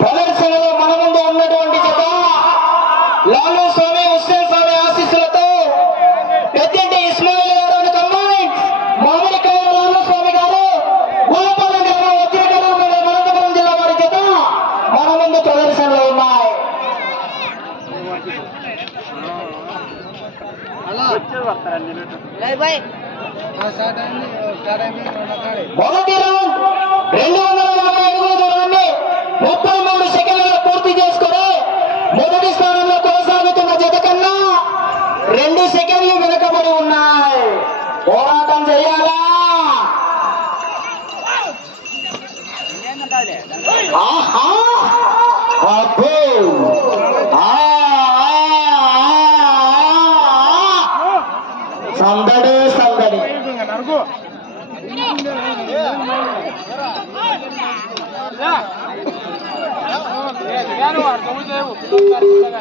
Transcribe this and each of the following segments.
ప్రదర్శనలో మన ముందు ఉన్నటువంటి జత లాలు స్వామి హుస్సేన్ స్వామి ఆశీస్సులతో పెద్దంటి ఇస్మాయిల్ గారు కంబైన్ మామిడికాయ లాలు స్వామి గారు గుల్లపల్లి గ్రామం వజ్రకరూరు మండలం అనంతపురం జిల్లా వారి జత మన ముందు ప్రదర్శనలో ఉన్నాయి. మొదటి రౌండ్ 250 అడుగుల దూరాన్ని 33 సెకండ్లలో పూర్తి చేసుకుని మొదటి స్థానంలో కొనసాగుతున్న జత కన్నా 2 సెకండ్లు వెనుకబడి ఉన్నాయి. పోరాటం చేయాలా? ఆహా అబ్బో సందడి సందడి.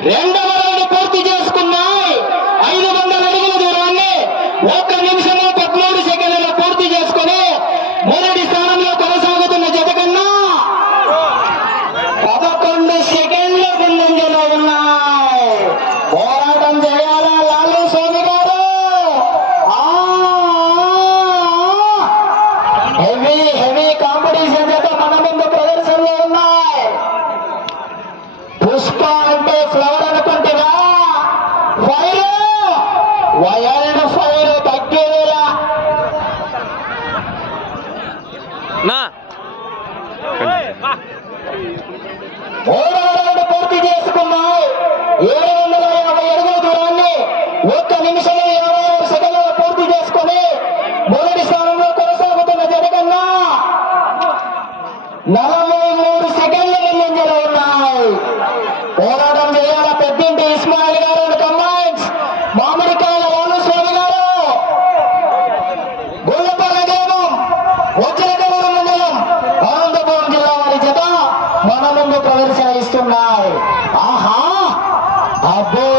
రెండవ రౌండ్ పూర్తి చేసుకున్నాయి. 500 అడుగుల దూరాన్ని 1 నిమిషంలో 13 సెకండ్లలో పూర్తి చేసుకుని మొదటి స్థానంలో కొనసాగుతున్న జత కన్నా 11 సెకండ్ల ముందంజలో ఉన్నాయి. పోరాటం చేయాలా లాలు స్వామి గారు? హెవీ కాంపిటీషన్ జత మన ముందు ప్రదర్శనలో ఉన్నాయి. పుష్ప అంటే ఫ్లవర్ అనుకుంటున్నా, ఫైర్ వైల్డ్ ఫైర్ తగ్గేలా పూర్తి చేసుకున్నాయి. 750 అడుగుల దూరాన్ని 1 నిమిషంలో 26 సెకండ్లలో పూర్తి చేసుకుని మొదటి స్థానంలో కొనసాగుతున్న జత కన్నా 43 సెకండ్ల ముందంజలో ఉన్నాయి. పోరాటం చేయాల పెద్దింటి ఇస్మాయిల్ గారు కంబైన్స్ మామిడికాయల లాలు స్వామి గారు గుల్లపల్లి గ్రామం వజ్రకరూరు మండలం అనంతపురం జిల్లా వారి జత మన ముందు ప్రదర్శన ఇస్తున్నాయి. ఆహా అబ్బో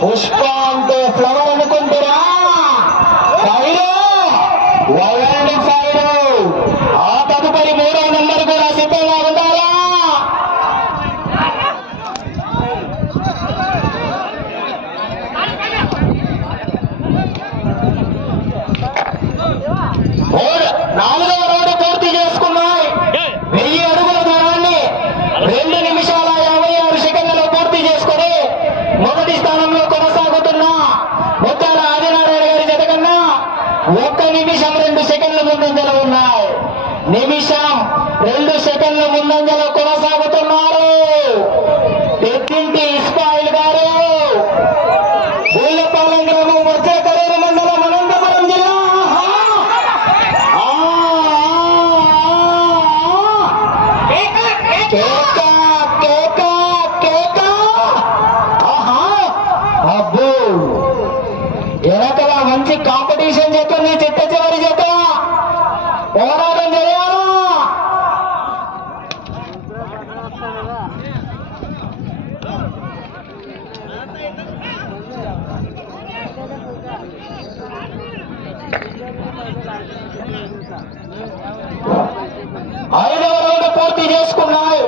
పుష్ప అంటే ఫ్లవర్ అనుకుంటున్నా, ఫైర్ వైల్డ్ ఫైర్. ఆ తదుపరి 3వ నెంబర్ కూడా సిద్ధంగా ఉండాలా? నాలుగవ రౌండ్ పూర్తి చేసుకున్నాయి. 1000 అడుగుల దూరాన్ని 2 నిమిషాల 56 సెకండ్లలో పూర్తి చేసుకుని మొదటి స్థానంలో కొనసాగుతున్న ముత్యాల ఆదినారాయణ గారి జత కన్నా 1 నిమిషం 2 సెకండ్ల ముందంజలో ఉన్నాయి. నిమిషం 2 సెకండ్ల ముందంజలో కొనసాగుతున్నారు పెద్దింటి ఇస్మాయిల్ గారు గుల్లపాలెం గ్రామం వజ్రకరూరు మండలం అనంతపురం జిల్లా. అబ్బో వెనకల మంచి కాంపిటీషన్ చేస్తుంది. చిట్ట చివరి చేత పోరాటం చేయాలా? ఐదవ రౌండ్ పూర్తి చేసుకున్నాయి.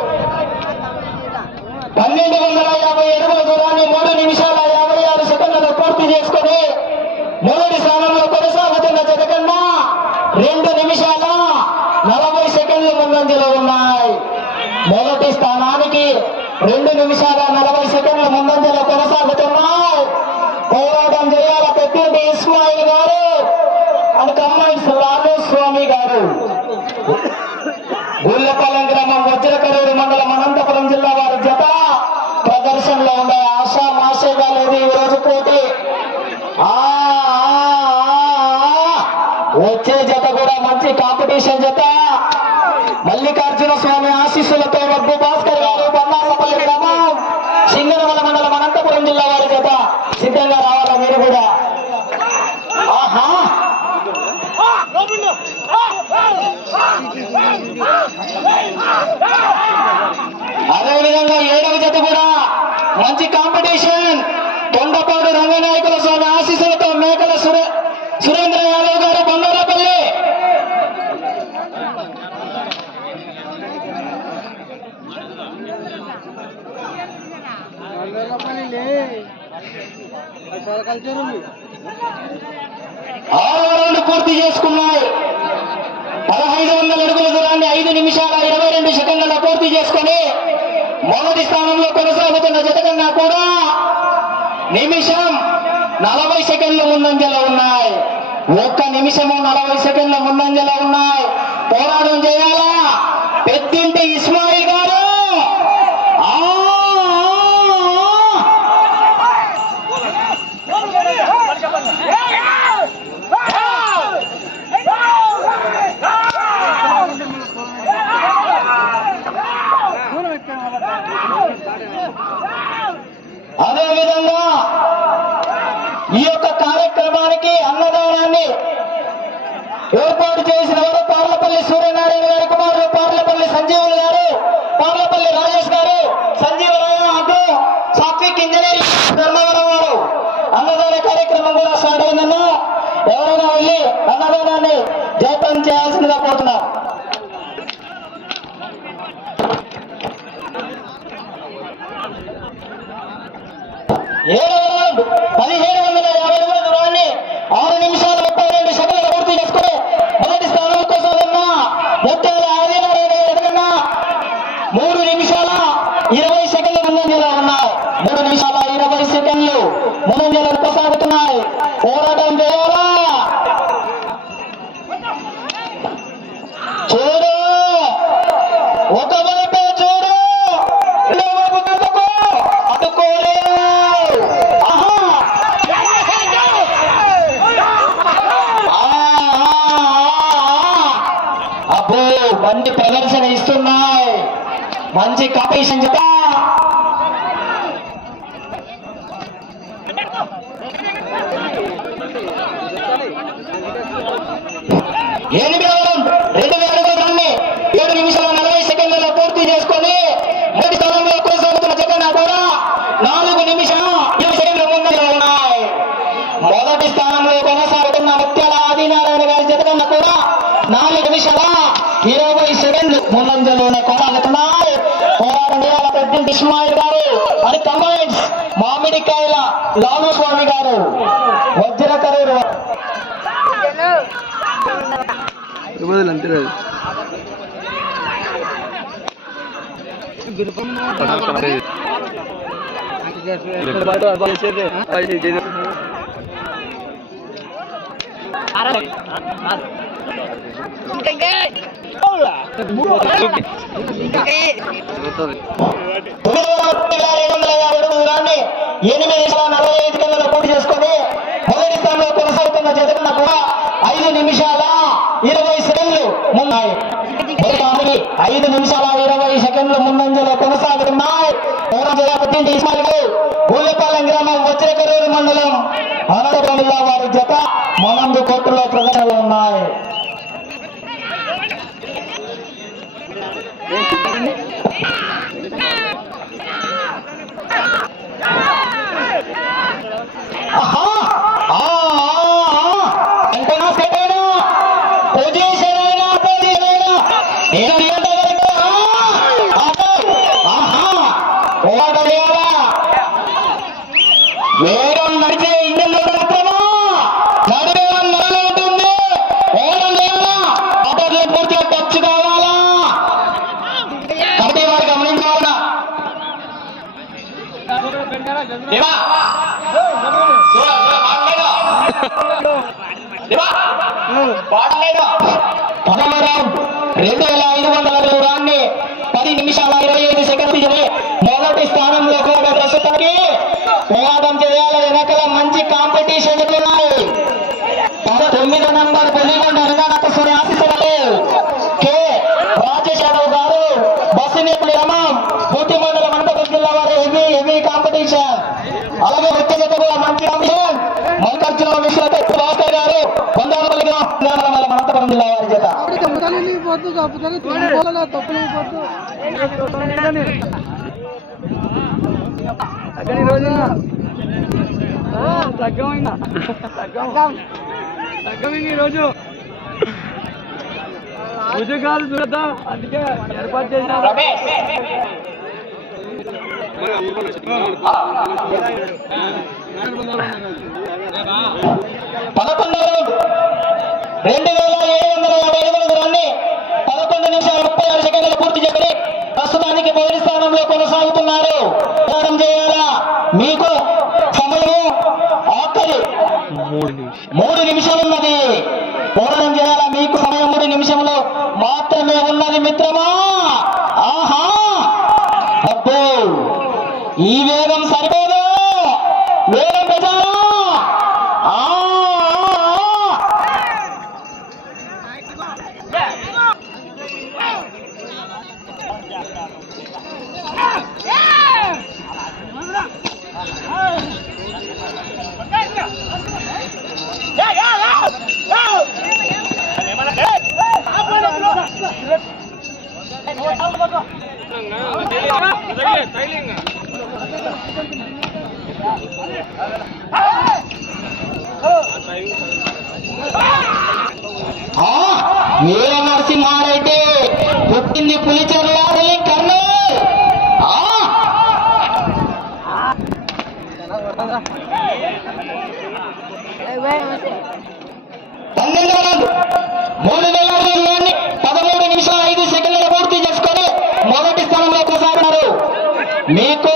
1250 అడుగుల దూరాన్ని 3 నిమిషాల 56 సెకండ్లలో పూర్తి చేసుకుని మొదటి స్థానంలో కొనసాగుతున్న జత కన్నా 2 నిమిషాల 40 సెకండ్ల ముందంజలో ఉన్నాయి. మొదటి స్థానానికి 2 నిమిషాల 40 సెకండ్ల ముందంజలో కొనసాగుతున్నాయి. పోరాటం చేయాల పెద్దింటి ఇస్మాయిల్ గారు అండ్ కంబైన్స్ లాలు స్వామి గారు గుల్లపాలెం గ్రామం వజ్రకరూరు మండలం అనంతపురం జిల్లా వారి జత ప్రదర్శనలో ఉండే ఆశా మాషేగా లేదు ఈ రోజు పోటీ. వచ్చే జత కూడా మంచి కాంపిటీషన్ జత. మల్లికార్జున స్వామి ఆశీస్సులతో రబ్బు భాస్కర్ గారు బండారపల్లి గ్రామం సింగనమల మండలం అనంతపురం జిల్లా వారి జత సిద్ధంగా రావాలా మీరు కూడా? ఆహా అదేవిధంగా 7వ జత కూడా మంచి కాంపిటీషన్. తొండపాడు రంగనాయకుల స్వామి ఆశీస్సులతో మేకల సురేంద్ర యాదవ్ గారు బంగారపల్లి. ఆరో రౌండ్ పూర్తి చేసుకున్నాయి. 1500 అడుగుల దూరాన్ని 5 నిమిషాల 22 సెకండ్లలో పూర్తి చేసుకొని మొదటి స్థానంలో కొనసాగుతున్న జత కన్నా కూడా నిమిషం 40 సెకండ్ల ముందంజలో ఉన్నాయి. 1 నిమిషము 40 సెకండ్ల ముందంజలో ఉన్నాయి. పోరాటం చేయాలా పెద్దింటి ఇస్మాయిల్ గారు. అదేవిధంగా ఈ యొక్క కార్యక్రమానికి అన్నదానాన్ని ఏర్పాటు చేసిన వారు పార్లపల్లి సూర్యనారాయణ గారి కుమారులు పార్లపల్లి సంజీవులు గారు, పార్లపల్లి రాజేష్ గారు, సంజీవరాయ అగ్రో సాత్విక్ ఇంజనీరింగ్ ధర్మవరం వారు. అన్నదాన కార్యక్రమం కూడా స్టార్ట్ అయిందన్నా ఎవరైనా వెళ్ళి అన్నదానాన్ని జయప్రదం చేయాల్సిందిగా కోరుతున్నారు. 1750 అడుగుల దూరాన్ని 6 నిమిషాల 32 సెకండ్లు పూర్తి చేసుకుని మొదటి స్థానం కోసం ఉన్న ముత్యాల ఆదినారాయణ గారి కన్నా 3 నిమిషాల 20 సెకండ్ల ముందంజలో ఉన్నాయి. 3 నిమిషాల 20 సెకండ్లు ముందంజలో కొనసాగుతున్నాయి. పోరాటం చేయాలా చూడు, ఒక వైపే చూడు, మంచి ప్రదర్శన ఇస్తున్నాయి. మంచి కాంపిటీషన్ జత. దాన్ని 7 నిమిషాల 40 సెకండ్లలో పూర్తి చేసుకొని మొదటి స్థానంలో కొనసాగుతున్న జత కూడా 4 నిమిషాల 20 సెకండ్ల ముందంజలో ఉన్నాయి. మొదటి స్థానంలో కొనసాగుతున్న ముత్యాల ఆదినారాయణ గారి జత కన్నా కూడా 4 నిమిషాల 20 సెకండ్లు ముందంజలోనే కొనసాగుతున్నాయి. పోరాటం చేయాల పెద్దింటి ఇస్మాయిల్ గారు. అది కంబైన్స్ మామిడికాయల లాలుస్వామి గారు వజ్ర కరూరు. దూరాన్ని 8:45 పూర్తి చేసుకొని మొదటి స్థానంలో కొనసాగుతున్న జత కన్నా కూడా 5 నిమిషాల 20 సెకండ్లు ఉన్నాయి. 5 నిమిషాల 20 సెకండ్లు ముందంజలో కొనసాగుతున్నాయి. పెద్దింటి ఇస్మాయిల్ గారు గూళ్ళపాలెం గ్రామం వజ్రకరూరు మండలం అనంతపురం జిల్లా వారి జత మనందు కోర్టులో ప్రదర్శనలు ఉన్నాయి. వేగం నడిచే ఇంజన్ మాత్రమా నడిపే నెలలో ఉంటుంది. వేగం చేయాలా ఆటోలో పూర్తిగా ఖర్చు కావాలా కాబట్టి వారు గమనించాలా. పదమూడు 2500 దూరాన్ని 10 నిమిషాల 25 సెకండ్లు మొదటి స్థానంలో కూడా ప్రస్తుతానికి పోరాటం చేయాలి. వెనకల మంచి కాంపిటీషన్ ఉన్నాయి. 19 నంబర్ పొలిగొండ రంగనాథస్వామి ఆశీస్సులతో కె రాజేష్ యాదవ్ గారు బస్సునేపల్లి గ్రామం పూర్తి మండలం అనంతపురం జిల్లా వారి హెవీ కాంపిటీషన్. అలాగే వ్యక్తిగత మంచి కాంపిటీషన్ మల్లికార్జున విశ్వనాథ్ భాస్కర్ గారు బంగారపల్లి గ్రామం అనంతపురం జిల్లా పొద్దు తప్పుతుంది తప్పులు పొద్దు అక్కడ రోజు తగ్గమైందా తగ్గమైంది ఈరోజు రోజు కాదు చూద్దాం అందుకే ఏర్పాటు చేసిన పదకొండు 2750 దూరాన్ని 11 నిమిషాల 36 సెకండ్లు పూర్తి చేసుకుని ప్రస్తుతానికి మొదటి స్థానంలో కొనసాగుతున్నారు. పోరాటం చేయాలా మీకు సమయం ఆఖరి 3 నిమిషాలు ఉన్నది. పోరాటం చేయాలా మీకు సమయం 3 నిమిషంలో మాత్రమే ఉన్నది మిత్రమా. ఆహా అబ్బో ఈ వేగం సరిపోదు, వేగం పెంచాలా. వీర నరసింహారెడ్డి పుట్టింది పులిచెర్ల కర్నూలు. 13 నిమిషాల 5 సెకండ్లు పూర్తి చేసుకొని మొదటి స్థానంలో కొనసాగుతున్నారు. మీకు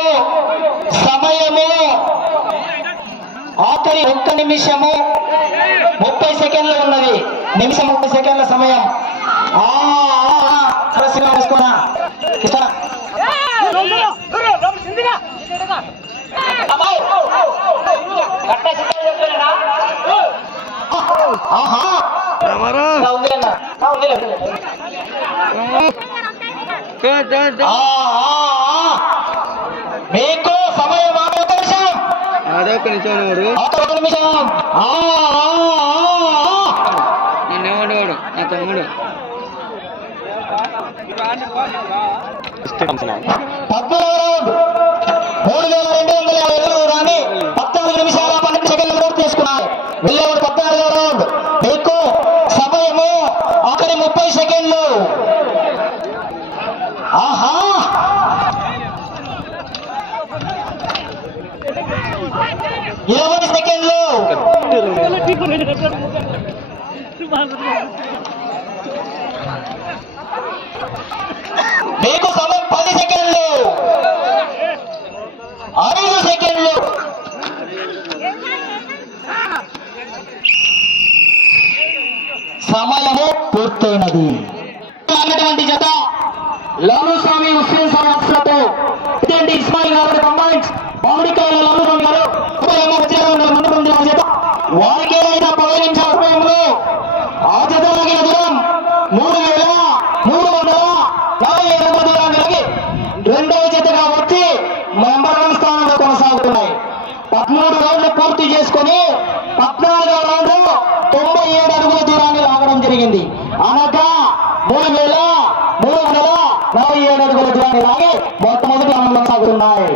సమయము ఆఖరి 1 నిమిషము 30 సెకండ్లు ఉన్నది. నిమిషం 30 సెకండ్ల సమయం. మీకు సమయం అదొక నిమిషం నన్నేవాడు నా తమ్ముడు 14 నిమిషాల 12 సెకండ్లు పూర్తి చేసుకున్నారు. 14వ రౌండ్ మీకు సమయము ఆఖరి 30 సెకండ్లు. ఆహా 20 సెకండ్లు. మీకు సమయం 10 సెకండ్లు 5 సెకండ్లు. సమయము పూర్తయినది. అన్నటువంటి జత లాలుస్వామి ముస్లిం సమస్యతో ఇస్మాయిల్ గారు కంబైన్స్ మామిడికాయల లాలుస్వామి గారు వారికి ఏదైనా 10 నిమిషాల సమయంలో ఆ జత లాగిన దూరం 3357 దూరాన్ని లాగి రెండవ జతగా వచ్చి నంబర్ 1 స్థానంలో కొనసాగుతున్నాయి. 13 రౌండ్లు పూర్తి చేసుకుని 14వ రౌండ్ 97 అడుగుల దూరాన్ని లాగడం జరిగింది. అనగా 3347 అడుగుల దూరాన్ని లాగి మొట్టమొదటి కొనసాగుతున్నాయి.